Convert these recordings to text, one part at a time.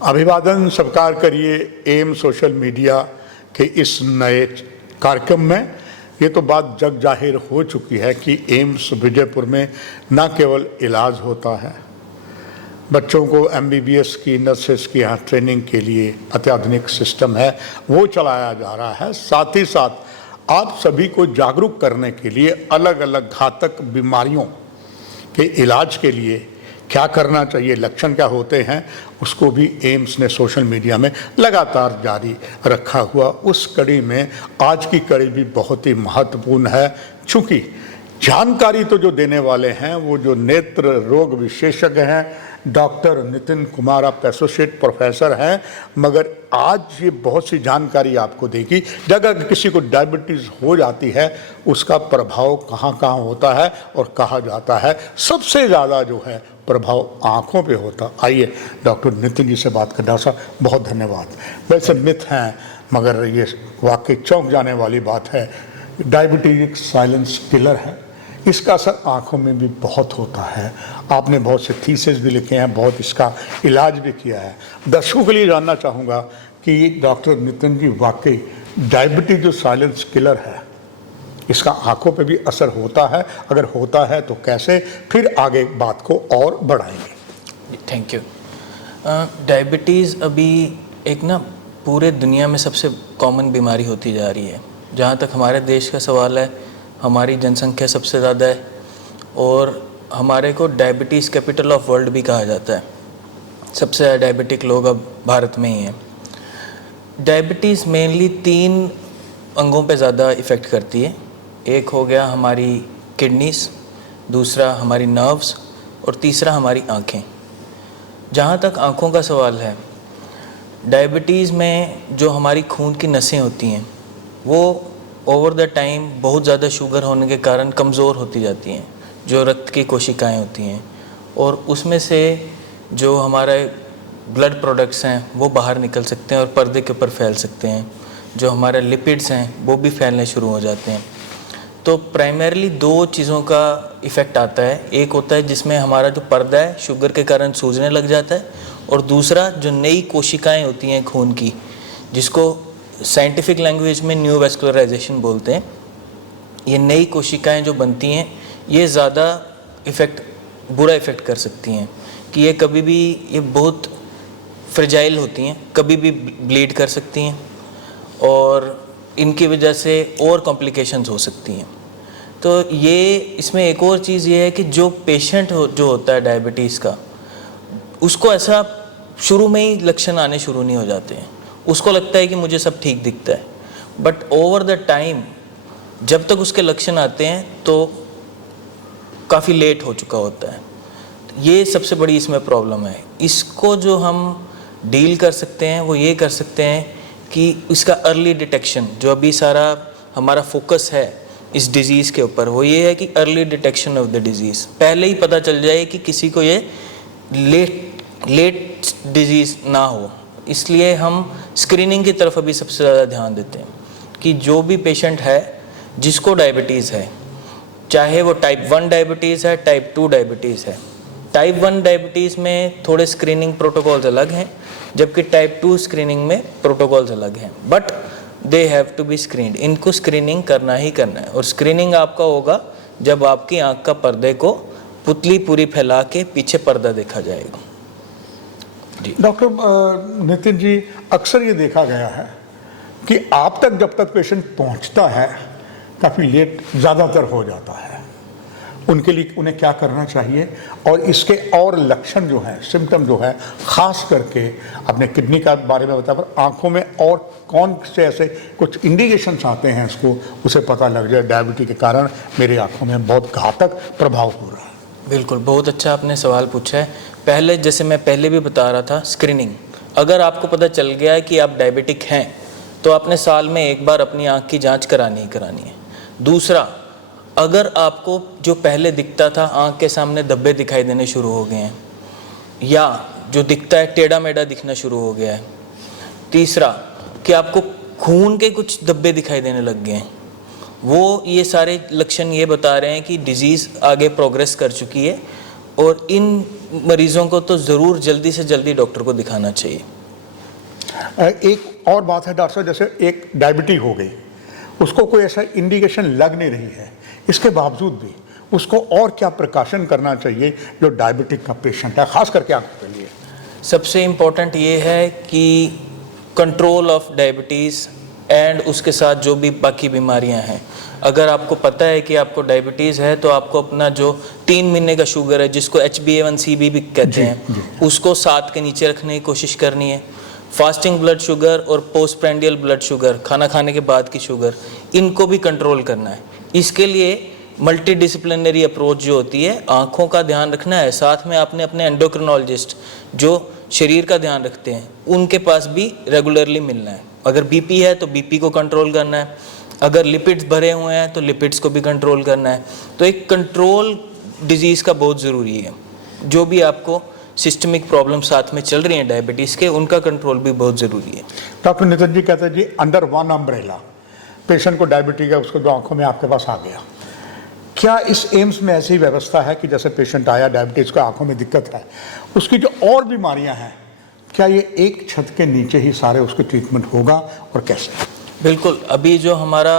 अभिवादन स्वीकार करिए एम सोशल मीडिया के इस नए कार्यक्रम में। ये तो बात जग जाहिर हो चुकी है कि एम्स विजयपुर में न केवल इलाज होता है, बच्चों को MBBS की नर्सेस की यहाँ ट्रेनिंग के लिए अत्याधुनिक सिस्टम है वो चलाया जा रहा है। साथ ही साथ आप सभी को जागरूक करने के लिए अलग अलग घातक बीमारियों के इलाज के लिए क्या करना चाहिए, लक्षण क्या होते हैं, उसको भी एम्स ने सोशल मीडिया में लगातार जारी रखा हुआ। उस कड़ी में आज की कड़ी भी बहुत ही महत्वपूर्ण है, चूँकि जानकारी तो जो देने वाले हैं वो जो नेत्र रोग विशेषज्ञ हैं डॉक्टर नितिन कुमार, आप एसोसिएट प्रोफेसर हैं, मगर आज ये बहुत सी जानकारी आपको देगी। अगर किसी को डायबिटीज़ हो जाती है उसका प्रभाव कहाँ कहाँ होता है और कहा जाता है सबसे ज़्यादा जो है प्रभाव आँखों पे होता। आइए डॉक्टर नितिन जी से बात करें। डॉक्टर साहब बहुत धन्यवाद। वैसे मिथ हैं मगर ये वाकई चौंक जाने वाली बात है। डायबिटीज साइलेंस किलर है, इसका असर आँखों में भी बहुत होता है। आपने बहुत से थीसिस भी लिखे हैं, बहुत इसका इलाज भी किया है। दर्शकों के लिए जानना चाहूँगा कि डॉक्टर नितिन जी वाकई डायबिटीज जो साइलेंस किलर है इसका आँखों पे भी असर होता है, अगर होता है तो कैसे, फिर आगे बात को और बढ़ाएंगे। Thank you. डायबिटीज़ अभी एक ना पूरे दुनिया में सबसे कॉमन बीमारी होती जा रही है। जहाँ तक हमारे देश का सवाल है, हमारी जनसंख्या सबसे ज़्यादा है और हमारे को डायबिटीज़ कैपिटल ऑफ वर्ल्ड भी कहा जाता है। सबसे ज़्यादा डायबिटिक लोग अब भारत में ही हैं। डायबिटीज़ मेनली 3 अंगों पे ज़्यादा इफ़ेक्ट करती है। एक हो गया हमारी किडनीज़, दूसरा हमारी नर्व्स और तीसरा हमारी आँखें। जहाँ तक आँखों का सवाल है, डायबिटीज़ में जो हमारी खून की नसें होती हैं वो ओवर द टाइम बहुत ज़्यादा शुगर होने के कारण कमज़ोर होती जाती हैं, जो रक्त की कोशिकाएं होती हैं, और उसमें से जो हमारे ब्लड प्रोडक्ट्स हैं वो बाहर निकल सकते हैं और पर्दे के ऊपर फैल सकते हैं। जो हमारे लिपिड्स हैं वो भी फैलने शुरू हो जाते हैं। तो प्राइमरीली 2 चीज़ों का इफ़ेक्ट आता है। एक होता है जिसमें हमारा जो पर्दा है शुगर के कारण सूजने लग जाता है, और दूसरा जो नई कोशिकाएं होती हैं खून की, जिसको साइंटिफिक लैंग्वेज में न्यू वैस्कुलराइजेशन बोलते हैं। ये नई कोशिकाएं जो बनती हैं ये ज़्यादा बुरा इफ़ेक्ट कर सकती हैं कि ये कभी भी, ये बहुत फ्रेजाइल होती हैं, कभी भी ब्लीड कर सकती हैं और इनकी वजह से और कॉम्प्लिकेशंस हो सकती हैं। तो ये इसमें एक और चीज़ ये है कि जो पेशेंट जो होता है डायबिटीज़ का, उसको ऐसा शुरू में ही लक्षण आने शुरू नहीं हो जाते हैं। उसको लगता है कि मुझे सब ठीक दिखता है, बट ओवर द टाइम जब तक उसके लक्षण आते हैं तो काफ़ी लेट हो चुका होता है। ये सबसे बड़ी इसमें प्रॉब्लम है। इसको जो हम डील कर सकते हैं वो ये कर सकते हैं कि इसका अर्ली डिटेक्शन, जो अभी सारा हमारा फोकस है इस डिज़ीज़ के ऊपर, वो ये है कि early detection of the disease. पहले ही पता चल जाए कि किसी को ये लेट डिज़ीज़ ना हो। इसलिए हम स्क्रीनिंग की तरफ अभी सबसे ज़्यादा ध्यान देते हैं कि जो भी पेशेंट है जिसको डायबिटीज़ है, चाहे वो टाइप 1 डायबिटीज़ है, टाइप 2 डायबिटीज़ है। टाइप 1 डायबिटीज़ में थोड़े स्क्रीनिंग प्रोटोकॉल्स अलग हैं, जबकि टाइप 2 स्क्रीनिंग में प्रोटोकॉल्स अलग हैं, but they have to be screened. इनको स्क्रीनिंग करना ही करना है, और स्क्रीनिंग आपका होगा जब आपकी आँख का पर्दे को पुतली पूरी फैला के पीछे पर्दा देखा जाएगा। डॉक्टर नितिन जी, अक्सर ये देखा गया है कि आप तक जब तक पेशेंट पहुंचता है काफ़ी लेट ज़्यादातर हो जाता है। उनके लिए उन्हें क्या करना चाहिए, और इसके और लक्षण जो हैं, सिम्टम जो है, ख़ास करके अपने किडनी का बारे में बताया, पर आँखों में और कौन से ऐसे कुछ इंडिकेशंस आते हैं इसको, उसे पता लग जाए डायबिटीज के कारण मेरी आँखों में बहुत घातक प्रभाव हो रहा है। बिल्कुल, बहुत अच्छा आपने सवाल पूछा है। पहले, जैसे मैं पहले भी बता रहा था, स्क्रीनिंग, अगर आपको पता चल गया है कि आप डायबिटिक हैं तो आपने साल में एक बार अपनी आँख की जांच करानी ही करानी है। दूसरा, अगर आपको जो पहले दिखता था, आँख के सामने धब्बे दिखाई देने शुरू हो गए हैं, या जो दिखता है टेढ़ा मेढ़ा दिखना शुरू हो गया है। तीसरा, कि आपको खून के कुछ धब्बे दिखाई देने लग गए हैं, वो ये सारे लक्षण ये बता रहे हैं कि डिजीज़ आगे प्रोग्रेस कर चुकी है और इन मरीज़ों को तो ज़रूर जल्दी से जल्दी डॉक्टर को दिखाना चाहिए। एक और बात है डॉक्टर साहब, जैसे एक डायबिटीज हो गई, उसको कोई ऐसा इंडिकेशन लग नहीं रही है, इसके बावजूद भी उसको और क्या प्रिकॉशन करना चाहिए जो डायबिटिक का पेशेंट है, खास करके आंखों के लिए? सबसे इम्पोर्टेंट ये है कि कंट्रोल ऑफ डायबिटीज़ एंड उसके साथ जो भी बाकी बीमारियां हैं, अगर आपको पता है कि आपको डायबिटीज़ है तो आपको अपना जो 3 महीने का शुगर है, जिसको HbA1c भी कहते हैं, उसको 7 के नीचे रखने की कोशिश करनी है। फास्टिंग ब्लड शुगर और पोस्ट प्रेंडियल ब्लड शुगर, खाना खाने के बाद की शुगर, इनको भी कंट्रोल करना है। इसके लिए मल्टी डिसिप्लिनरी अप्रोच जो होती है, आँखों का ध्यान रखना है, साथ में आपने अपने एंडोक्रिनोलॉजिस्ट जो शरीर का ध्यान रखते हैं उनके पास भी रेगुलरली मिलना है। अगर बीपी है तो बीपी को कंट्रोल करना है, अगर लिपिड्स भरे हुए हैं तो लिपिड्स को भी कंट्रोल करना है। तो एक कंट्रोल डिजीज़ का बहुत ज़रूरी है। जो भी आपको सिस्टमिक प्रॉब्लम साथ में चल रही हैं डायबिटीज़ के, उनका कंट्रोल भी बहुत ज़रूरी है। डॉक्टर नितिन जी कहते हैं जी, अंडर वन अम्ब्रेला पेशेंट को डायबिटीज है, उसको जो आंखों में आपके पास आ गया, क्या इस एम्स में ऐसी व्यवस्था है कि जैसे पेशेंट आया डायबिटीज़ को, आंखों में दिक्कत है, उसकी जो और बीमारियां हैं, क्या ये एक छत के नीचे ही सारे उसके ट्रीटमेंट होगा और कैसे? बिल्कुल, अभी जो हमारा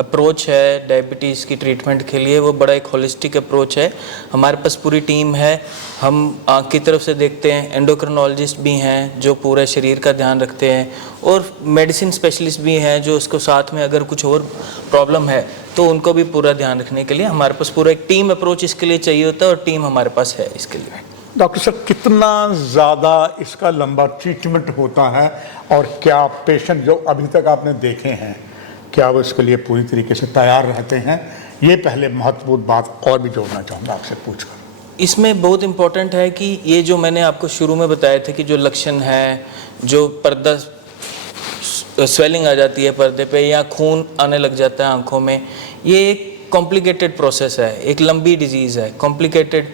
अप्रोच है डायबिटीज़ की ट्रीटमेंट के लिए वो बड़ा एक होलिस्टिक अप्रोच है। हमारे पास पूरी टीम है, हम आँख की तरफ से देखते हैं, एंडोक्रिनोलॉजिस्ट भी हैं जो पूरे शरीर का ध्यान रखते हैं, और मेडिसिन स्पेशलिस्ट भी हैं जो उसको साथ में अगर कुछ और प्रॉब्लम है तो उनको भी पूरा ध्यान रखने के लिए हमारे पास पूरा एक टीम अप्रोच इसके लिए चाहिए होता है, और टीम हमारे पास है इसके लिए। डॉक्टर साहब, कितना ज़्यादा इसका लंबा ट्रीटमेंट होता है, और क्या पेशेंट जो अभी तक आपने देखे हैं, क्या वो इसके लिए पूरी तरीके से तैयार रहते हैं? ये पहले महत्वपूर्ण बात और भी जोड़ना चाहूँगा आपसे पूछकर। इसमें बहुत इम्पोर्टेंट है कि ये जो मैंने आपको शुरू में बताया था कि जो लक्षण है, जो पर्दा स्वेलिंग आ जाती है पर्दे पे, या खून आने लग जाता है आँखों में, ये एक कॉम्प्लिकेटेड प्रोसेस है, एक लंबी डिजीज़ है, कॉम्प्लिकेटेड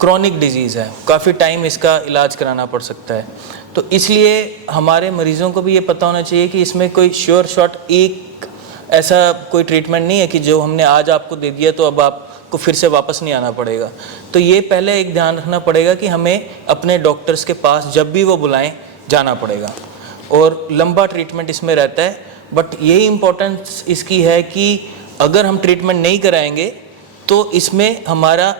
क्रॉनिक डिजीज़ है, काफ़ी टाइम इसका इलाज कराना पड़ सकता है। तो इसलिए हमारे मरीज़ों को भी ये पता होना चाहिए कि इसमें कोई श्योर शॉट एक ऐसा कोई ट्रीटमेंट नहीं है कि जो हमने आज आपको दे दिया तो अब आपको फिर से वापस नहीं आना पड़ेगा। तो ये पहले एक ध्यान रखना पड़ेगा कि हमें अपने डॉक्टर्स के पास जब भी वो बुलाएं जाना पड़ेगा, और लंबा ट्रीटमेंट इसमें रहता है। बट यही इम्पोर्टेंस इसकी है कि अगर हम ट्रीटमेंट नहीं कराएंगे तो इसमें हमारा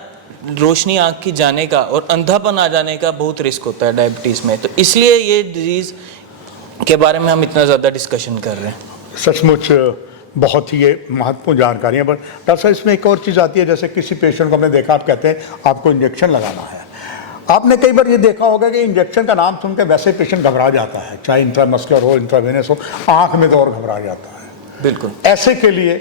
रोशनी आँख की जाने का और अंधापन आ जाने का बहुत रिस्क होता है डायबिटीज़ में। तो इसलिए ये डिजीज़ के बारे में हम इतना ज़्यादा डिस्कशन कर रहे हैं। सचमुच बहुत ही ये महत्वपूर्ण जानकारी है। पर डॉक्टर साहब, इसमें एक और चीज़ आती है, जैसे किसी पेशेंट को हमने देखा, आप कहते हैं आपको इंजेक्शन लगाना है, आपने कई बार ये देखा होगा कि इंजेक्शन का नाम सुनकर वैसे पेशेंट घबरा जाता है, चाहे इंट्रामस्कुलर हो, इंट्रावेनस हो, आँख में तो और घबरा जाता है। बिल्कुल, ऐसे के लिए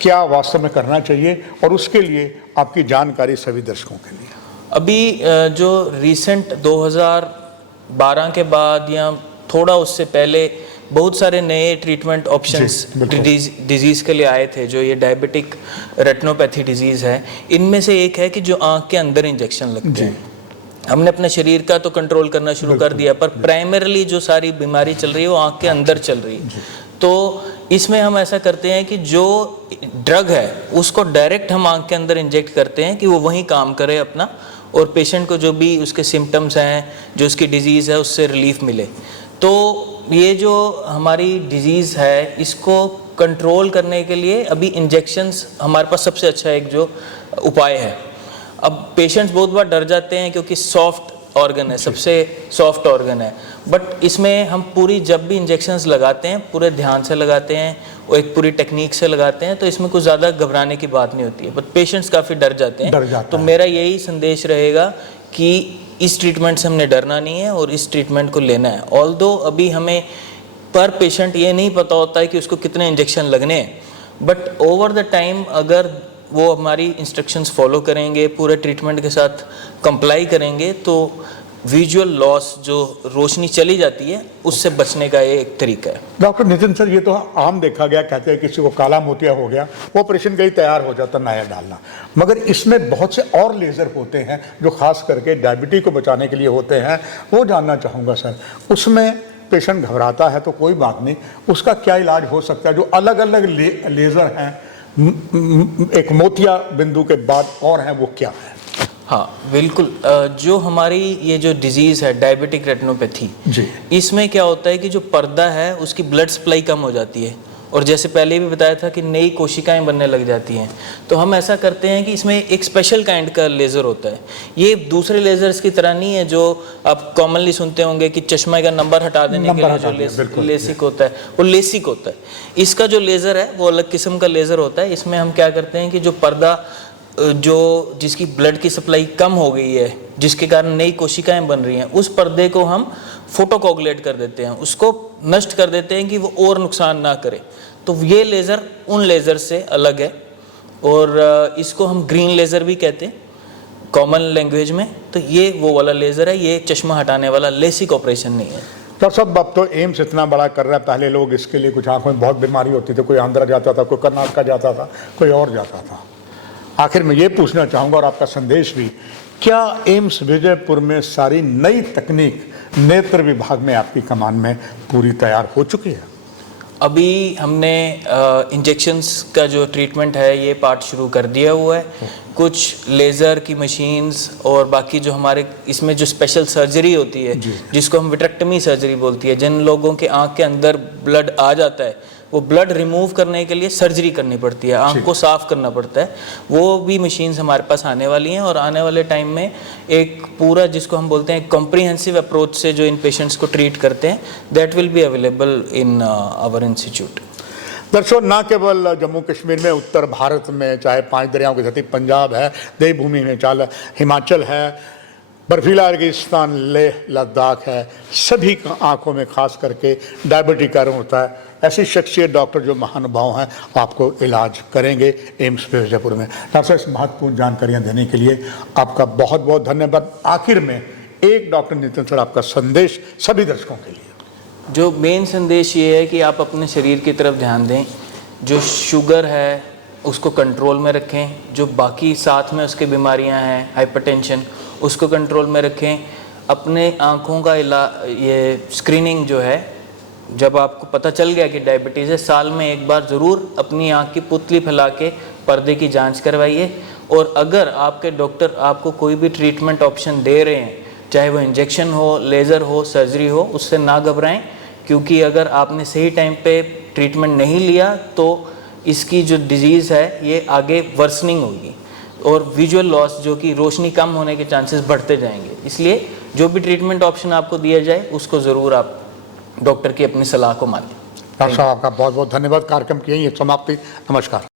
क्या वास्तव में करना चाहिए, और उसके लिए आपकी जानकारी सभी दर्शकों के लिए? अभी जो रिसेंट 2012 के बाद या थोड़ा उससे पहले बहुत सारे नए ट्रीटमेंट ऑप्शंस डिजीज़ के लिए आए थे, जो ये डायबिटिक रेटिनोपैथी डिजीज़ है। इनमें से एक है कि जो आँख के अंदर इंजेक्शन लगते हैं। हमने अपने शरीर का तो कंट्रोल करना शुरू कर दिया, पर प्राइमरीली जो सारी बीमारी चल रही है वो आँख के अंदर चल रही है। तो इसमें हम ऐसा करते हैं कि जो ड्रग है उसको डायरेक्ट हम आँख के अंदर इंजेक्ट करते हैं कि वो वहीं काम करे अपना, और पेशेंट को जो भी उसके सिम्टम्स हैं, जो उसकी डिजीज़ है, उससे रिलीफ मिले। तो ये जो हमारी डिजीज़ है इसको कंट्रोल करने के लिए अभी इंजेक्शंस हमारे पास सबसे अच्छा एक जो उपाय है। अब पेशेंट्स बहुत बार डर जाते हैं क्योंकि सॉफ्ट ऑर्गन है, सबसे सॉफ्ट ऑर्गन है, बट इसमें हम पूरी जब भी इंजेक्शंस लगाते हैं पूरे ध्यान से लगाते हैं और एक पूरी टेक्निक से लगाते हैं, तो इसमें कुछ ज़्यादा घबराने की बात नहीं होती है। बट पेशेंट्स काफ़ी डर जाते हैं। तो मेरा यही संदेश रहेगा कि इस ट्रीटमेंट से हमने डरना नहीं है और इस ट्रीटमेंट को लेना है। ऑल्दो अभी हमें पर पेशेंट ये नहीं पता होता है कि उसको कितने इंजेक्शन लगने हैं, बट ओवर द टाइम अगर वो हमारी इंस्ट्रक्शंस फॉलो करेंगे, पूरे ट्रीटमेंट के साथ कंप्लाई करेंगे, तो विजुअल लॉस, जो रोशनी चली जाती है, उससे बचने का ये एक तरीका है। डॉक्टर नितिन सर, ये तो आम देखा गया, कहते हैं किसी को काला मोतिया हो गया, वो ऑपरेशन का ही तैयार हो जाता नया डालना, मगर इसमें बहुत से और लेज़र होते हैं जो खास करके डायबिटीज को बचाने के लिए होते हैं। वो जानना चाहूँगा सर, उसमें पेशेंट घबराता है तो कोई बात नहीं, उसका क्या इलाज हो सकता है? जो अलग अलग लेज़र हैं, एक मोतिया बिंदु के बाद और हैं, वो क्या है? हाँ बिल्कुल। जो हमारी ये जो डिजीज़ है डायबिटिक रेटिनोपैथी, जी। इसमें क्या होता है कि जो पर्दा है उसकी ब्लड सप्लाई कम हो जाती है, और जैसे पहले भी बताया था कि नई कोशिकाएं बनने लग जाती हैं। तो हम ऐसा करते हैं कि इसमें एक स्पेशल काइंड का लेज़र होता है। ये दूसरे लेज़र्स की तरह नहीं है जो आप कॉमनली सुनते होंगे कि चश्मे का नंबर हटा देने के लिए जो लेसिक होता है, वो लेसिक होता है। इसका जो लेज़र है वो अलग किस्म का लेज़र होता है। इसमें हम क्या करते हैं कि जो पर्दा जो जिसकी ब्लड की सप्लाई कम हो गई है, जिसके कारण नई कोशिकाएं बन रही हैं, उस पर्दे को हम फोटोकोगुलेट कर देते हैं, उसको नष्ट कर देते हैं कि वो और नुकसान ना करे। तो ये लेज़र उन लेज़र से अलग है, और इसको हम ग्रीन लेज़र भी कहते हैं कॉमन लैंग्वेज में। तो ये वो वाला लेज़र है, ये चश्मा हटाने वाला लेसिक ऑपरेशन नहीं है। तो सब अब तो एम्स इतना बड़ा कर रहा है, पहले लोग इसके लिए कुछ आंखों में बहुत बीमारी होती थी, कोई आंध्रा जाता था, कोई कर्नाटका जाता था, कोई और जाता था। आखिर में ये पूछना चाहूँगा, और आपका संदेश भी, क्या एम्स विजयपुर में सारी नई तकनीक नेत्र विभाग में आपकी कमान में पूरी तैयार हो चुकी है? अभी हमने इंजेक्शंस का जो ट्रीटमेंट है ये पार्ट शुरू कर दिया हुआ है। कुछ लेज़र की मशीन्स और बाकी जो हमारे इसमें जो स्पेशल सर्जरी होती है, जिसको हम विट्रेक्टमी सर्जरी बोलती है, जिन लोगों के आँख के अंदर ब्लड आ जाता है, वो ब्लड रिमूव करने के लिए सर्जरी करनी पड़ती है, आँख को साफ़ करना पड़ता है। वो भी मशीन्स हमारे पास आने वाली हैं, और आने वाले टाइम में एक पूरा जिसको हम बोलते हैं कॉम्प्रिहेंसिव अप्रोच से जो इन पेशेंट्स को ट्रीट करते हैं, that will be available in our institute. दर्शकों, न केवल जम्मू कश्मीर में, उत्तर भारत में, चाहे 5 दरियाओं की धरती पंजाब है, देवभूमि में चाल हिमाचल है, बर्फीला रेगिस्तान लेह लद्दाख है, सभी का आंखों में खास करके डायबिटिक कारण होता है। ऐसी शख्सियत डॉक्टर जो महानुभाव हैं आपको इलाज करेंगे एम्स विजयपुर में। डॉक्टर साहब, इस महत्वपूर्ण जानकारियाँ देने के लिए आपका बहुत बहुत धन्यवाद। आखिर में एक डॉक्टर नितिन सर आपका संदेश सभी दर्शकों के लिए। जो मेन संदेश ये है कि आप अपने शरीर की तरफ ध्यान दें। जो शुगर है उसको कंट्रोल में रखें, जो बाकी साथ में उसके बीमारियां हैं, हाइपरटेंशन, उसको कंट्रोल में रखें। अपने आँखों का ये स्क्रीनिंग जो है, जब आपको पता चल गया कि डायबिटीज़ है, साल में एक बार ज़रूर अपनी आँख की पुतली फैला के पर्दे की जांच करवाइए। और अगर आपके डॉक्टर आपको कोई भी ट्रीटमेंट ऑप्शन दे रहे हैं, चाहे वो इंजेक्शन हो, लेज़र हो, सर्जरी हो, उससे ना घबराएं, क्योंकि अगर आपने सही टाइम पे ट्रीटमेंट नहीं लिया तो इसकी जो डिजीज़ है ये आगे वर्सनिंग होगी, और विजुअल लॉस, जो कि रोशनी कम होने के चांसेस बढ़ते जाएंगे। इसलिए जो भी ट्रीटमेंट ऑप्शन आपको दिया जाए उसको ज़रूर आप डॉक्टर की अपनी सलाह को मानें। डॉक्टर साहब, आपका बहुत बहुत धन्यवाद। कार्यक्रम की यही समाप्ति। नमस्कार।